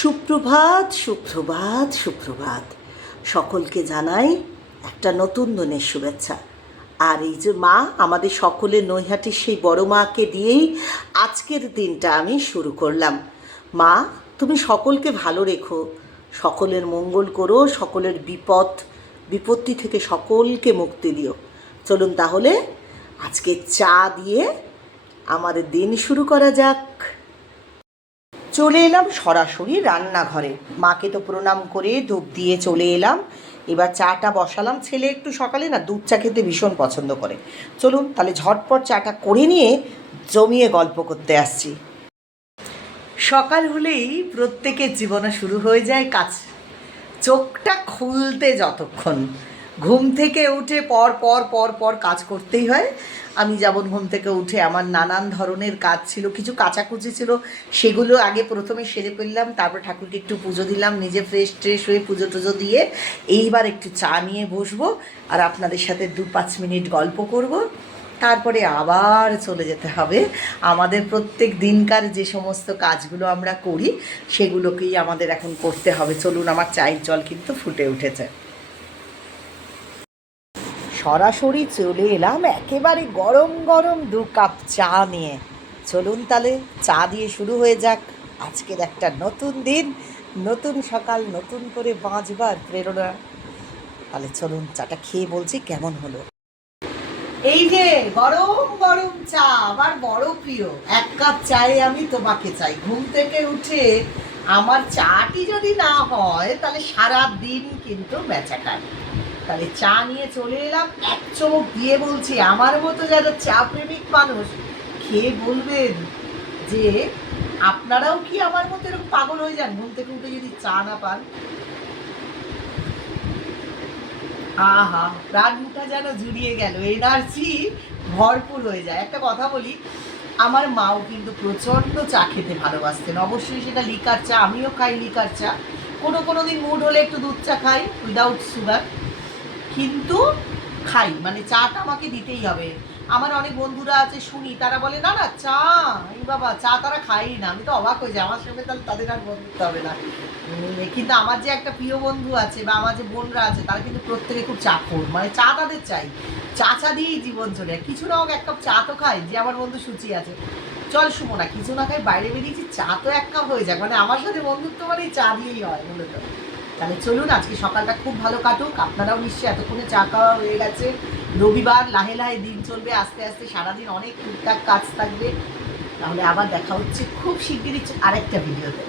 সুপ্রভাত সুপ্রভাত সুপ্রভাত। সকলকে জানাই একটা নতুন দিনের শুভেচ্ছা। আর এই যে মা, আমাদের সকলের নৈহাটির সেই বড় মাকে দিয়েই আজকের দিনটা আমি শুরু করলাম। মা, তুমি সকলকে ভালো রেখো। সকলের মঙ্গল করো, সকলের বিপদ, বিপত্তি থেকে সকলকে মুক্তি দিও। চলুন তাহলে আজকে চা দিয়ে আমাদের দিন শুরু করা যাক। চলে এলাম সরাসরি রান্নাঘরে। মাকে তো প্রণাম করে ধূপ দিয়ে চলে এলাম। এবার চাটা বসালাম। ছেলে একটু সকালে না দুধ চা খেতে ভীষণ পছন্দ করে। চলুন তাহলে ঝটপট চাটা করে নিয়ে জমিয়ে গল্প করতে আসছি। সকাল হলেই প্রত্যেকের জীবনে শুরু হয়ে যায় কাজ। চোখটা খুলতে যতক্ষণ ঘুম থেকে উঠে পর পর পর পর কাজ করতেই হয়। আমি যেমন ঘুম থেকে উঠে আমার নানান ধরনের কাজ ছিল, কিছু কাচাকুচি ছিল, সেগুলো আগে প্রথমে সেরে ফেললাম, তারপর ঠাকুরকে একটু পুজো দিলাম, নিজে ফ্রেশ ট্রেশ হয়ে পুজো টুজো দিয়ে এইবার একটু চা নিয়ে বসবো আর আপনাদের সাথে দু পাঁচ মিনিট গল্প করব। তারপরে আবার চলে যেতে হবে। আমাদের প্রত্যেক দিনকার যে সমস্ত কাজগুলো আমরা করি, সেগুলোকেই আমাদের এখন করতে হবে। চলুন, আমার চায়ের জল কিন্তু ফুটে উঠেছে। সরাসরি চলে এলাম একেবারে গরম গরম দু কাপ চা নিয়ে। চলুন তাহলে চা দিয়ে শুরু হয়ে যাক। আজকের একটা নতুন দিন, নতুন সকাল, নতুন করে বাঁচবার প্রেরণা। তাহলে চলুন চাটা খেয়ে বলছি কেমন হলো। এই যে গরম গরম চা, আমার বড় প্রিয়। এক কাপ চায়ে আমি তোমাকে চাই। ঘুম থেকে উঠে আমার চাটি যদি না হয়, তাহলে সারা দিন কিন্তু বেচাকার তাহলে চা নিয়ে চলে এলাম, এক চমক দিয়ে বলছি, আমার মতো যারা চা প্রেমিক মানুষ খেয়ে বলবেন যে আপনারাও কি আমার মতো এরকম পাগল হয়ে যান? ঘুম থেকে উঠে যদি চা না পান। আহা প্রাণটা যেন জুড়িয়ে গেল, এনার্জি ভরপুর হয়ে যায়। একটা কথা বলি, আমার মাও কিন্তু প্রচণ্ড চা খেতে ভালোবাসতেন। অবশ্যই সেটা লিকার চা, আমিও খাই লিকার চা। কোনো কোনো দিন মুড হলে একটু দুধ চা খাই উইদাউট সুগার কিন্তু খাই মানে চাটা আমাকে দিতেই হবে। আমার অনেক বন্ধুরা আছে, শুনি, তারা বলে, না না, চা, এই বাবা, চা তারা খাই না। আমি তো অবাক হয়ে যাই, আমার সঙ্গে তাহলে তাদের আর বন্ধুত্ব হবে না। কিন্তু আমার যে একটা প্রিয় বন্ধু আছে বা আমার যে বোনরা আছে, তারা কিন্তু প্রত্যেকে খুব চা খোর মানে চা তাদের চাই। চা চা দিয়েই জীবন চলে। কিছু না হোক, এক কাপ চা তো খাই, যে আমার বন্ধু সুচি আছে। চল শুমো না কিছু না খাই, বাইরে বেরিয়েছি, চা তো এক কাপ হয়ে যাক। মানে আমার সাথে বন্ধুত্ব মানেই চা দিয়েই হয়, মূলত। তাহলে চলুন, আজকে সকালটা খুব ভালো কাটুক। আপনারাও নিশ্চয়ই এতক্ষণে চা খাওয়া হয়ে গেছে। রবিবার, লাহে লাহে দিন চলবে, আস্তে আস্তে সারাদিন অনেক টুকটাক কাজ থাকবে। তাহলে আবার দেখা হচ্ছে খুব শিগগিরই আরেকটা ভিডিওতে